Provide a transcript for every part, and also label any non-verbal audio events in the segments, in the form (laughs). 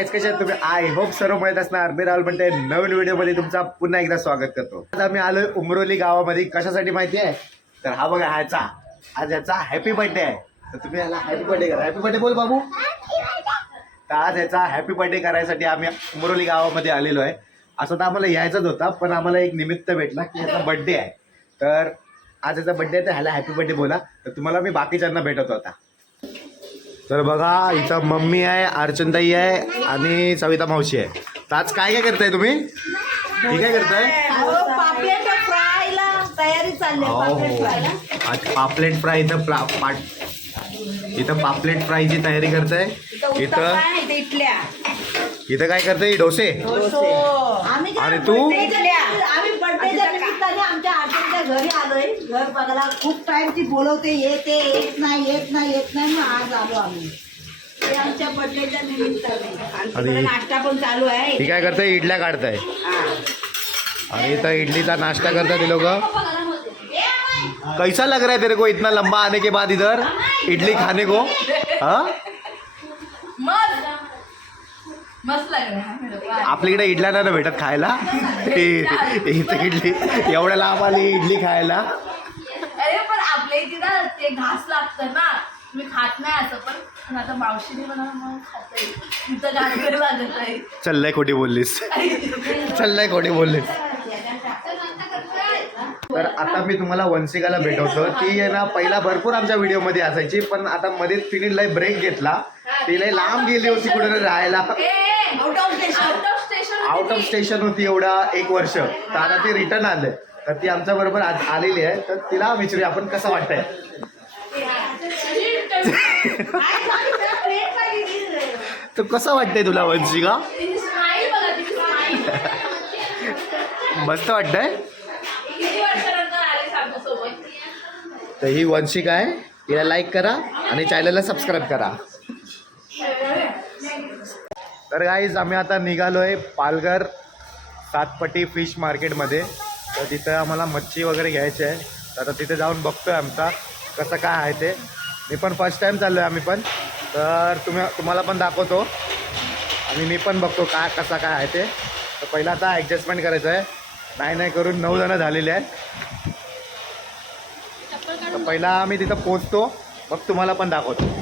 Guys कशा तुम्ही? I hope सर्व माहीत असणार. मी राहुल म्हणते नवीन व्हिडिओमध्ये तुमचा पुन्हा एकदा स्वागत करतो. आज आम्ही आलोय उमरोली गावामध्ये. कशासाठी माहिती आहे? तर हा बघा ह्याचा. आज याचा हॅपी बर्थडे आहे. तर तुम्ही याला हॅपी बर्थडे करा. हॅपी बर्थडे बोल बाबू. तर आज याचा हॅपी बर्थडे करायसाठी आम्ही उमरोली गावामध्ये आलेलो आहे. असं तर आम्हाला यायचाच होता पण आम्हाला एक निमित्त भेटला की याचा बर्थडे आहे. तर आज याचा बर्थडे आहे तर ह्याला हॅपी बर्थडे बोला. तर तुम्हाला मी बाकीच्यांना भेटत होता तर बघा इथं मम्मी आहे अर्चनताई आहे आणि सविता मावशी आहे. तर आज काय काय करताय तुम्ही? हे काय करताय? फ्रायला आज पापलेट फ्राय इथं प्ला पाट इथं पापलेट फ्रायची तयारी करताय. इथं इथं आहे इथं इडल्या. इथं काय करताय? डोसे? आणि तू? इडल्या आम्ही बर्थडेच्या निमित्ताने आजीच्या घरी आलोय. घर बघायला खूप टाइम ती बोलवते येते येत नाही येत नाही येत नाही मग आज आलो आम्ही. ते आमच्या बर्थडेच्या निमित्ताने. आणि तिकडे आणि- नाश्ता पण चालू आहे. ही काय करताय इडल्या काढताय हा. आणि इथं इडलीचा नाश्ता करताय ते लोक. कैसा लग रहा है तेरे को इतना लंबा आने के बाद इधर? इडली खाने को? (laughs) हाँ? लागलं आपल्याकडे इडल्या नाही ना भेटत खायला? इथं इडली. एवढ्या लांब आली इडली खायला. अरे पण आपल्या इथे ना ते घास लागतं ना. मी खात नाही असं पण आता मावशीने मला खात आहे खोटी बोललीस. चल खोटी बोललीस. तर आता मी तुम्हाला वंशिकाला भेटवतो. ती आहे ना पहिला भरपूर आमच्या व्हिडिओमध्ये असायची पण आता मध्येच तिने लय ब्रेक घेतला. ती लय लांब गेली होती कुठे राहायला out of station out of station out of station होती एवढा एक वर्ष. तर आता ती रिटर्न आले तर ती आमच्या बरोबर आज आलेली आहे. तर तिला विचारूया आपण कसं वाटतंय. तर कसं वाटतंय तुला वंशिका? मस्त वाटतंय? तर ही वंशिका आहे. तिला लाईक करा आणि चॅनलला सबस्क्राईब करा. तर गाईज आम्ही आता निघालो आहे पालघर सातपटी फिश मार्केटमध्ये तर तिथं आम्हाला मच्छी वगैरे घ्यायची आहे. तर आता तिथे जाऊन आहे आमचा कसं काय आहे ते. मी पण फर्स्ट टाईम चाललो आहे आम्ही पण. तर तुम्ही तुम्हाला पण दाखवतो. आणि मी पण बघतो काय कसा काय आहे ते. तर पहिला आता ॲडजस्टमेंट करायचं आहे. नाही नाही करून नऊ जणं झालेले आहेत. तर पहिला आम्ही तिथं पोचतो. मग तुम्हाला पण दाखवतो.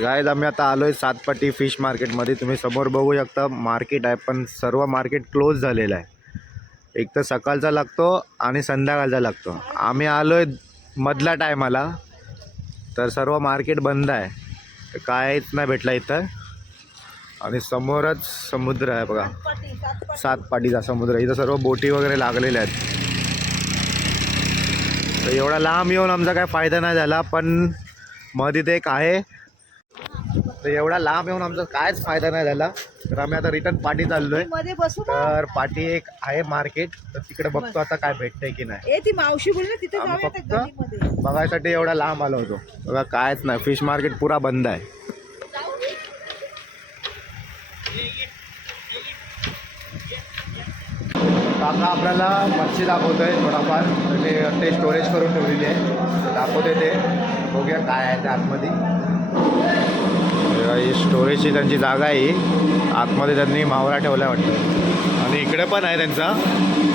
गायज आम्ही आता आलोय सातपट्टी फिश मार्केटमध्ये तुम्ही समोर बघू शकता मार्केट आहे पण सर्व मार्केट क्लोज झालेलं आहे. एक तर सकाळचा लागतो आणि संध्याकाळचा लागतो. आम्ही आलोय मधला टायमाला तर सर्व मार्केट बंद आहे. तर नाही भेटला इथं. आणि समोरच समुद्र आहे बघा. सात पाटीचा समुद्र. इथं सर्व बोटी वगैरे लागलेल्या आहेत. तर एवढा लांब येऊन आमचा काय फायदा नाही झाला पण मध्ये ते एक आहे. तर एवढा लांब येऊन आमचा कायच फायदा नाही झाला. तर आम्ही आता रिटर्न पाठी चाललोय. मध्ये बसू ना. तर पाठी एक आहे मार्केट तर तिकडे बघतो आता काय भेटतंय की नाही. ए ती मावशी बोलली ना तिथे आम्ही जाऊया त्या फक्त बघायसाठी एवढा लांब आलो होतो. बघा कायच नाही. फिश मार्केट पुरा बंद आहे. काका आपल्याला मच्छी दाखवतोय थोडाफार. ते ते स्टोरेज करून ठेवलेली आहे. दाखवते ते. बघूया काय आहे ते आतमध्ये. ही स्टोरेजची त्यांची जागा आहे ही. आतमध्ये त्यांनी मावरा ठेवला वाटतं. आणि इकडे पण आहे त्यांचा.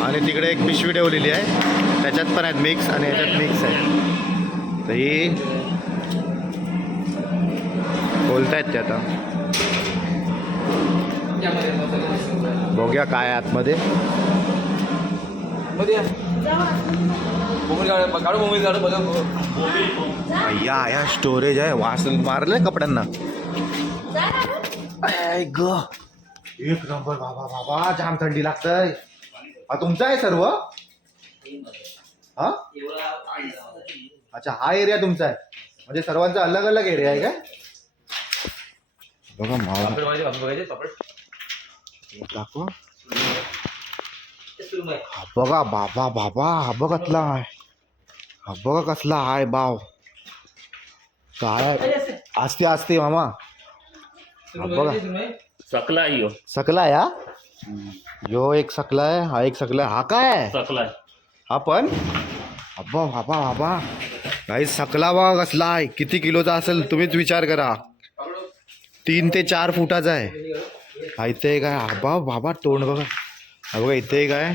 आणि तिकडे एक पिशवी ठेवलेली आहे. त्याच्यात पण आहेत मिक्स आणि याच्यात मिक्स आहे. तर ही बोलतायत ते आता. बघूया काय आतमध्ये. बघा या या स्टोरेज आहे. वास मारलंय कपड्यांना. ग एक नंबर बाबा बाबा जाम थंडी लागतंय. हा तुमचा आहे सर्व? हा? अच्छा हा एरिया तुमचा आहे. म्हणजे सर्वांचा अलग अलग एरिया आहे काय? बघा मावा दाखवा. हा बघा बाबा बाबा हा बघ कसला आहे. हा बघा कसला आहे बाव. काय असते असते मामा. हा बघा. सकला यो. सकला या यो एक सकला आहे हा एक सकला आहे. हा काय आहे? सकला हा पण? अब्बा बाबा बाबा. काही सकला बा कसला आहे? किती किलोचा असेल तुम्हीच विचार करा. तीन ते चार फुटाचा आहे. हा इथे एक आहे. आबा बाबा तोंड बघा. हा बघा इथे एक आहे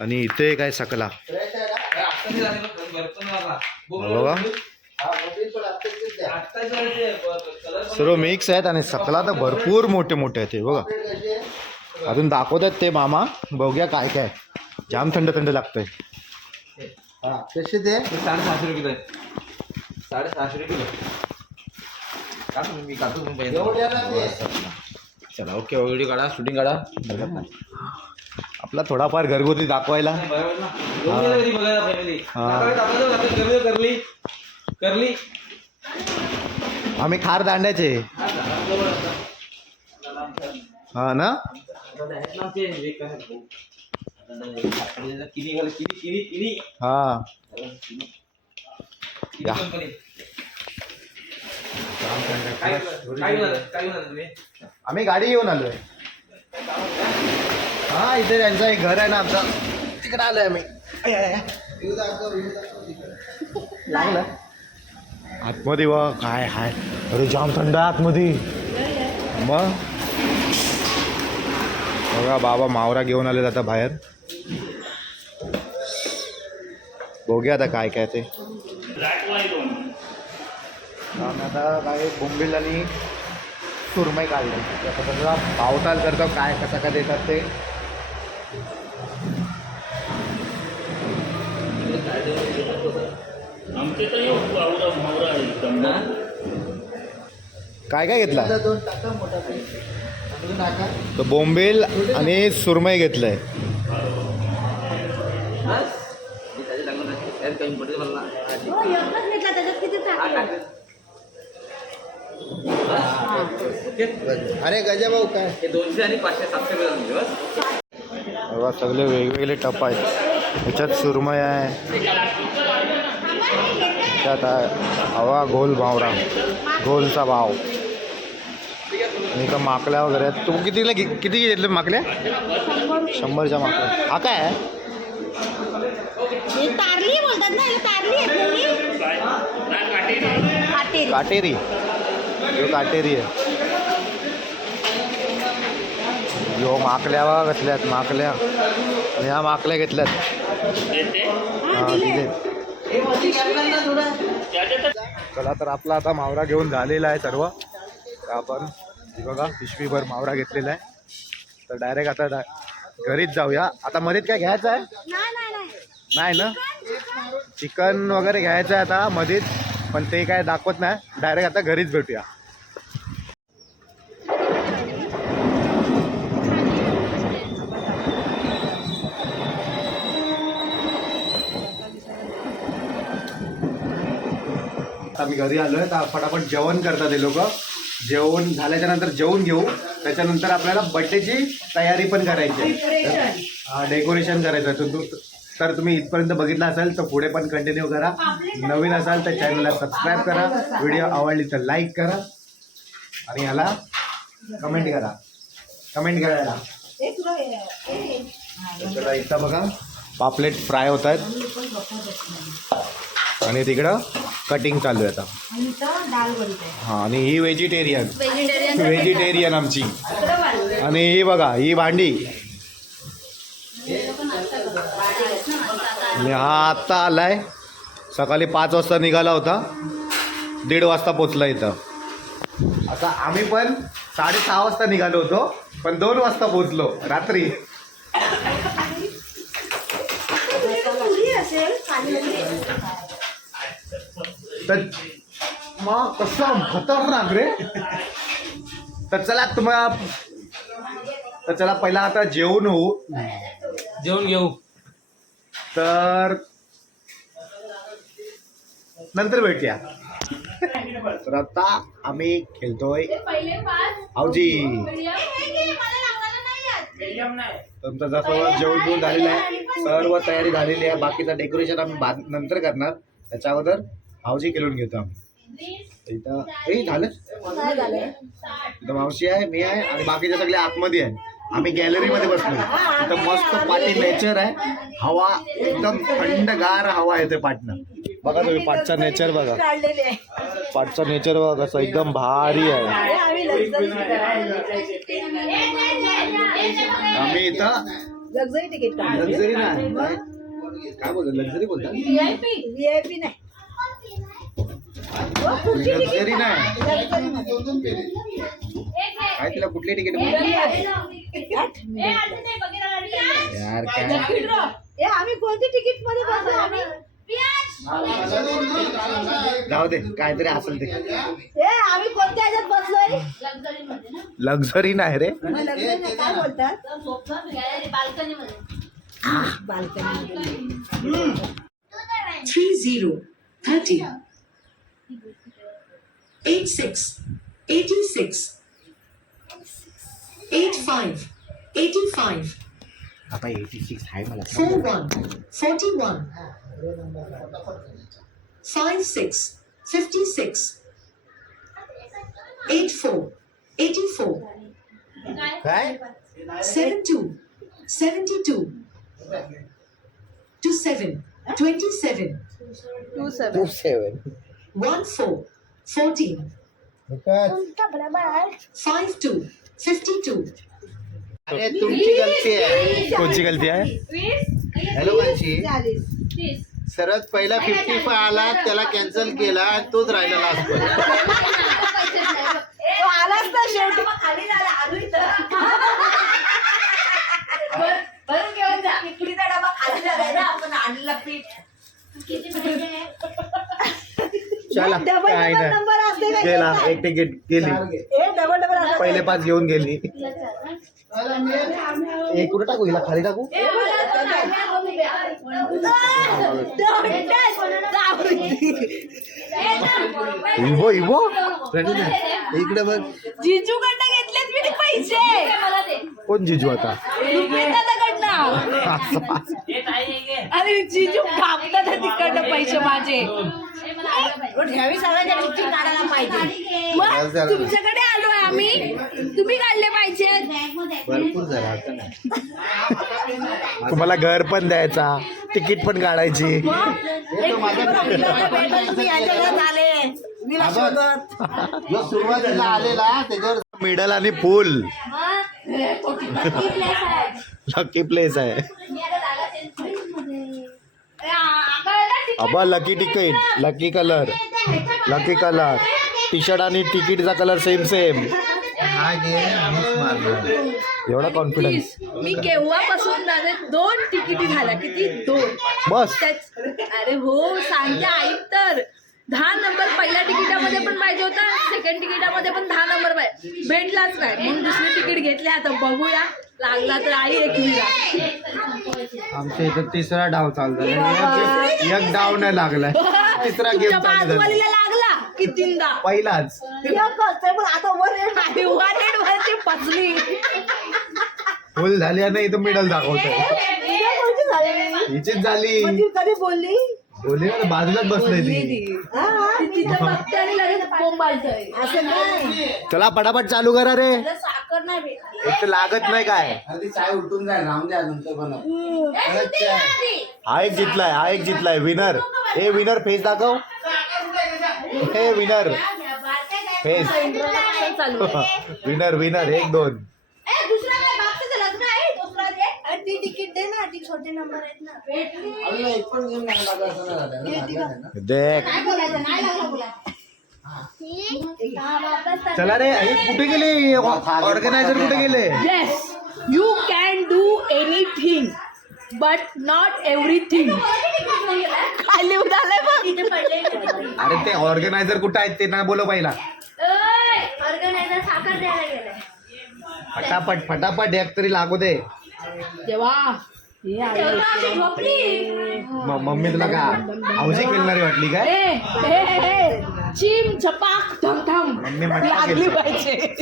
आणि इथे एक आहे सकला. बघा सर्व मिक्स आहेत आणि सकला तर भरपूर मोठे मोठे आहेत हे बघा. अजून दाखवत आहेत ते मामा. बघूया काय काय. जाम थंड थंड लागतंय. कसे ते? साडेसहाशे रुपये किलो आहे साडेसहाशे रुपये किलो मी काढतो चला. ओके व्हिडिओ काढा शूटिंग काढा. आपला थोडाफार घरगुती दाखवायला. करली करली. आम्ही खार दांड्याचे. हा ना? हा. आम्ही गाडी घेऊन आलोय. हा इथे त्यांचं एक घर आहे ना आमचं. तिकडे आलोय आम्ही. लागलं? आतमध्ये वा काय हाय? अरे जाम थंड आहे आतमध्ये. मग? बघा बाबा मावरा घेऊन आले आता बाहेर. बघूया आता काय काय ते. आता काय बोंबील आणि सुरमई काढले. पावताल करतो काय कसं काय देतात ते. आमचे तर येऊ वावरा मावरा आहे एकदम काय काय घेतला? तर बोंबील आणि सुरमई घेतलंय. हो एवढंच घेतला त्याच्यात किती टाकलं अरे गजा भाऊ काय? हे दोनशे आणि पाचशे सातशे रुपये झाले बस. बघा सगळे वेगवेगळे टप आहेत. ह्याच्यात सुरमई आहे. त्यात आहे हवा गोल भावरा. गोलचा भाव. आणि इथं माकल्या वगैरे आहेत. तू कितीला घे- किती घेतले माकल्या? शंभरच्या माकल्या. हा काय आहे? तारली बोलतात ना तारली आहे काटेरी. काटेरी. आहे. यो माकल्या बघा घेतल्यात माकल्या. ह्या माकल्या घेतल्यात. हा चला तर आपला आता मावरा घेऊन झालेला आहे सर्व. आपण बघा पिशवीभर मावरा घेतलेला आहे. तर डायरेक्ट आता डा- घरीच जाऊया. आता मध्येच काय घ्यायचं आहे? नाही नाही ना? चिकन वगैरे घ्यायचं आहे आता मध्येच पण ते काय दाखवत नाही. डायरेक्ट आता घरीच भेटूया. आता मी घरी आलोय तर फटाफट जेवण करतात हे लोक. जेवण झाल्याच्यानंतर जेवून घेऊ. त्याच्यानंतर आपल्याला बड्डेची तयारी पण करायची आहे. हा डेकोरेशन करायचं आहे. तर तू- तर तुम्ही इथपर्यंत बघितलं असेल तर पुढे पण कंटिन्यू करा. नवीन असाल तर चॅनलला सबस्क्राईब करा. व्हिडिओ आवडली तर लाईक करा. आणि याला कमेंट करा. कमेंट करायला. चला इथं बघा. पापलेट फ्राय होत आहेत. आणि तिकडं कटिंग चालू आहे आता. हां आणि ही व्हेजिटेरियन व्हेजिटेरियन व्हेजिटेरियन आमची. आणि ही बघा ही भांडी. हा आत्ता आलाय. सकाळी पाच वाजता निघाला होता. दीड वाजता पोचला इथं. आता आम्ही पण साडेसहा वाजता निघालो होतो पण दोन वाजता पोचलो रात्री. तर मग कसं खतरनाक रे? तर चला तुम्हाला तर चला पहिला आता जेवण होऊ. जेवण घेऊ. तर नंतर भेटूया. तर आता आम्ही खेळतोय. आवजी. तुमचं जसं जेवण घेऊन झालेलं आहे सर्व तयारी झालेली आहे. बाकीचं डेकोरेशन आम्ही बाद नंतर करणार. त्याच्या अगोदर आवजी खेळून घेतो आम्ही. इथं हे झालं? इथं मावशी आहे मी आहे आणि बाकीचे सगळे आतमध्ये आहे आम्ही गॅलरीमध्ये बसलो इथं मस्त पाठी नेचर आहे. हवा एकदम थंडगार हवा येते पाटणं. बघा तुम्ही पाठचा नेचर बघा. पाठचा नेचर बघा कसं एकदम भारी आहे. हे आम्ही इथं लक्झरी तिकीट लक्झरी नाही. काय बोलतो? लक्झरी बोलतात व्हीआयपी नाही. लक्झरी नाही. काय तिला कुठली तिकीट यार काय? हे आम्ही कोणती तिकीटमध्ये बसलो आम्ही? जाऊ दे काहीतरी असेल ते. हे आम्ही कोणत्या ह्याच्यात बसलोय? लक्झरी नाही रे. लक्झरी नाही काय बोलतात? बाल्कनी मध्ये. Balcony three zero thirty eight six eighty six eight five eighty five आता एटी सिक्स आहे मला four one forty one five six fifty six eight four eighty four काय seven two seventy two two seven twenty seven two seven two seven one four. Fourteen. Five two. Fifty two. अरे तुमची गलती आहे. कोणची गलती आहे? Hello वंशी सर्वात पहिला फिफ्टी फाय आला त्याला कॅन्सल केला आणि तोच राहिला (laughs) लास्ट तो आलाच ना शेवटी मग खाली झाला आलू भरून घेऊन जा इकडीचा डबा खाली झालाय ना आपण आणलेला पीठ चला नाही गेला? एक तिकीट गेली. पहिले पाच घेऊन गेली. एक कुठं टाकू? हिला खाली टाकू? इवो इवो. इकडे बघ. जिजू कडनं घेतलेत मी ते पैसे. कोण जिजू आता. (laughs) अरे जिजू कापतात तिकडनं पैसे माझे. ह्यावेळी सगळ्यांच्या टिकीट काढायला पाहिजे. मग तुमच्याकडे आलोय आम्ही. तुम्ही काढले पाहिजे. तुम्हाला घर पण द्यायचा तिकीट पण काढायची. तुम्ही यांच्या घरात आले. विला शोधत. जो सुरुवातीला आलेला त्याच्यावर मिडल आणि फुल. लकी प्लेस आहे. अबा lucky ticket lucky colour lucky colour T shirt आणि तिकीटचा कलर सेम सेम एवढा कॉन्फिडन्स मी केव्हापासून माझे दोन तिकिटी झाल्या किती? दोन. बस. अरे हो सांगते ऐक तर. दहा नंबर पहिल्या तिकिटामध्ये पण पाहिजे होता सेकंड तिकिटामध्ये पण दहा नंबर पाहिजे. भेटलाच नाही. म्हणून दुसरी तिकीट घेतले आता बघूया. लागला तर आई एक विरा आमच्या इथं तिसरा डाव चालू झाला एक- डाव नाही लागलाय. तिसरा गेम लागला कितींदा पहिलाच. पण आता वन एंड पचली फुल झाली आणि इथं मिडल दाखवतो? हिचीच झाली? कधी बोलली? बोलली ना बाजूलाच बसले ती असं नाही चला पटापट चालू करा रे. साखर नाही भेटली. एक तर लागत नाही काय? चाय उलटून जाईल. राहून द्या नंतर बनव. हा एक जितलाय हा एक जितलाय. विनर. हे विनर फेस दाखव. हे विनर. फेस. इंट्रोडक्शन चालू आहे. (laughs) Winner winner. एक दोन. ए, दुसरा काय बापचं लग्न आहे दुसरा दे अरे ती तिकीट दे ना ती छोटे नंबर आहेत ना. भेटली एक पण गेम नाही लागला असं नाही झालं ना, लागला नाही ना. देख काय बोलायचं. नाही लागला बोला चला रे हे कुठे गेले? ऑर्गनायझर कुठे गेले? Yes you can do anything but not everything खाली बघ. अरे ते ऑर्गनायझर कुठे आहेत ते ना बोलो पहिला. ऑर्गनायझर साखर द्यायला गेलाय फटाफट फटाफट एक तरी लागू दे. हे. म- मम्मी तुला का हौशी खेळणारी वाटली काय? चिम छपाक धम धम. मम्मी मटका लागली. पाहिजे.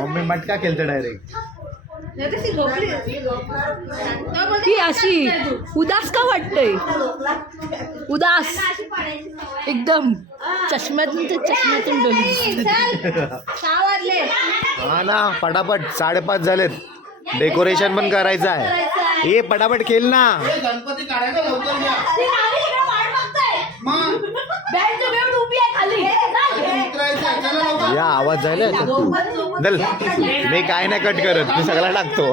मम्मी मटका खेळते डायरेक्ट ती अशी उदास का वाटतय? उदास. एकदम. चष्म्यातून ते चष्म्यातून डोली हा ना पटापट. साडेपाच झालेत. डेकोरेशन पण करायचं आहे. ए पटापट खेळ ना. ए, गणपती काढायला लवकर घ्या बँड घेऊन उभी आहे खाली. या आवाज याच्यात. दल मी काय नाही कट करत. मी सगळा टाकतो.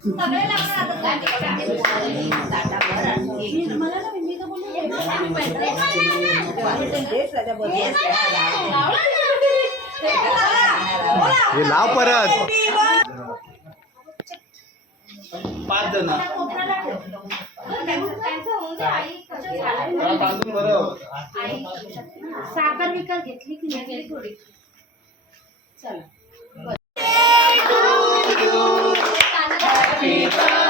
नहीं हे लाव परत. साखर विकत घेतली की घेतली थोडी. हे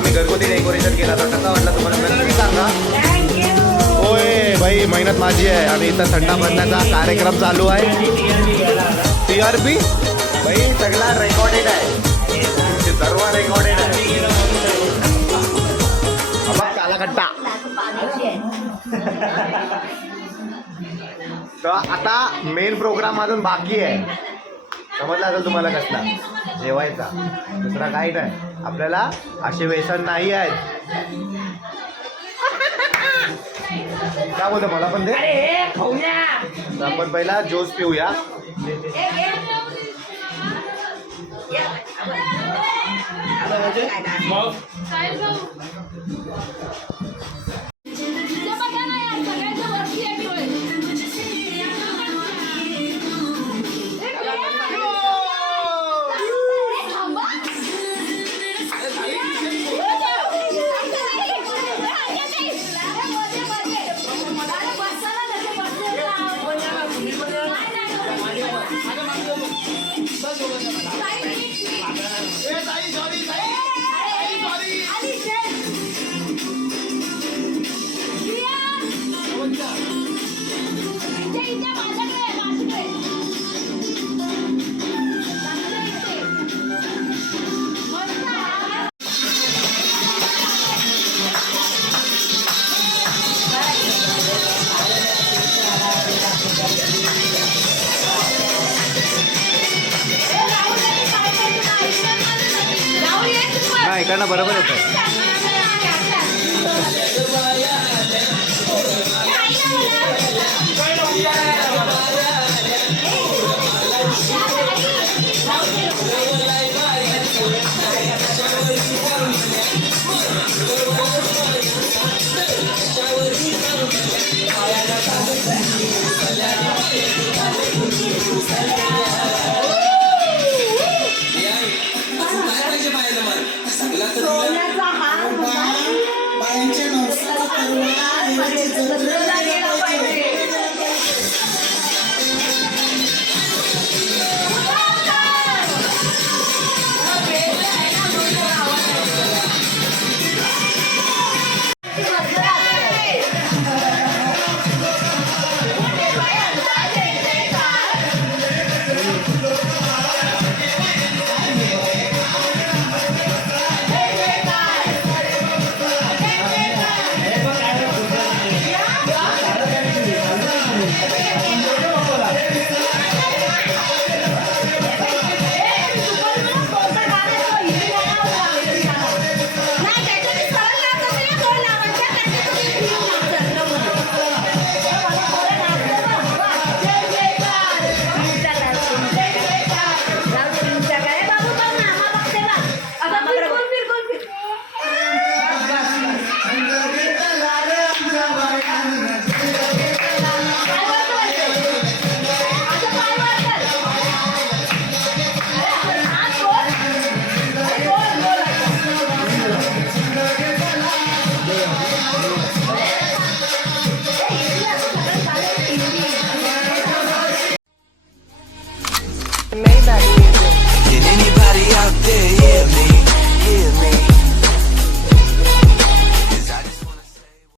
आम्ही घरगुती डेकोरेशन केला. होता कसा वाटला तुम्हाला? नक्की सांगा. होय भाई मेहनत माझी आहे. आणि इथं थंडा बंदाचा कार्यक्रम चालू आहे. टी आर पी भाई सगळा रेकॉर्डेड आहे. ते सर्व रेकॉर्डेड आहे. तर आता मेन प्रोग्राम अजून बाकी आहे. समजला असेल तुम्हाला कसला? जेवायचा. दुसरा काही नाही. आपल्याला असे व्यसन नाही आहेत. काय बोलतो मला पण दे. आपण पहिला ज्यूस पिऊया. त्यांना बरोबर येतं. It's a